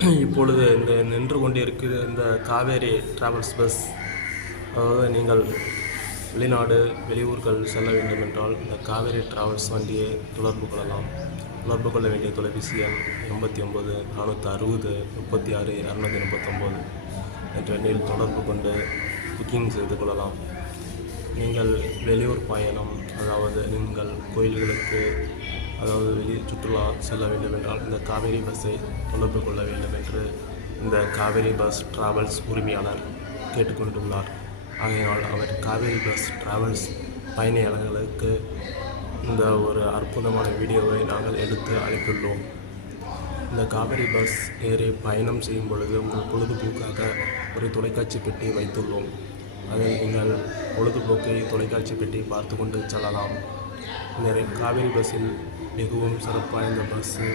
இப்பொழுது இந்த நின்று கொண்டிருக்கிற இந்த காவேரி டிராவல்ஸ் பஸ், அதாவது நீங்கள் வெளிநாடு வெளியூர்கள் செல்ல வேண்டும் என்றால் இந்த காவேரி டிராவல்ஸ் வண்டியை தொடர்பு கொள்ளலாம். தொடர்பு கொள்ள வேண்டிய தொலைபேசி எண் 89 460 36 239 என்ற எண்ணில் தொடர்பு கொண்டு புக்கிங் செய்து கொள்ளலாம். நீங்கள் வெளியூர் பயணம், அதாவது நீங்கள் கோயில்களுக்கு, அதாவது வெளி சுற்றுலா செல்ல வேண்டும் என்றால் இந்த காவேரி பஸ்ஸை தொடர்பு கொள்ள வேண்டும் என்று இந்த காவேரி பஸ் டிராவல்ஸ் உரிமையாளர் கேட்டுக்கொண்டுள்ளார். ஆகையினால் அவர் காவேரி பஸ் டிராவல்ஸ் பயணியாளர்களுக்கு இந்த ஒரு அற்புதமான வீடியோவை நாங்கள் எடுத்து அனுப்பியுள்ளோம். இந்த காவேரி பஸ் ஏறி பயணம் செய்யும் பொழுது உங்கள் பொழுதுபோக்காக ஒரு தொலைக்காட்சி பெட்டி வைத்துள்ளோம். அதில் நீங்கள் பொழுதுபோக்கை தொலைக்காட்சி பெட்டி பார்த்து கொண்டு செல்லலாம். இந்த காவேரி பஸ்ஸில் மிகவும் சிறப்பான இந்த பஸ்ஸு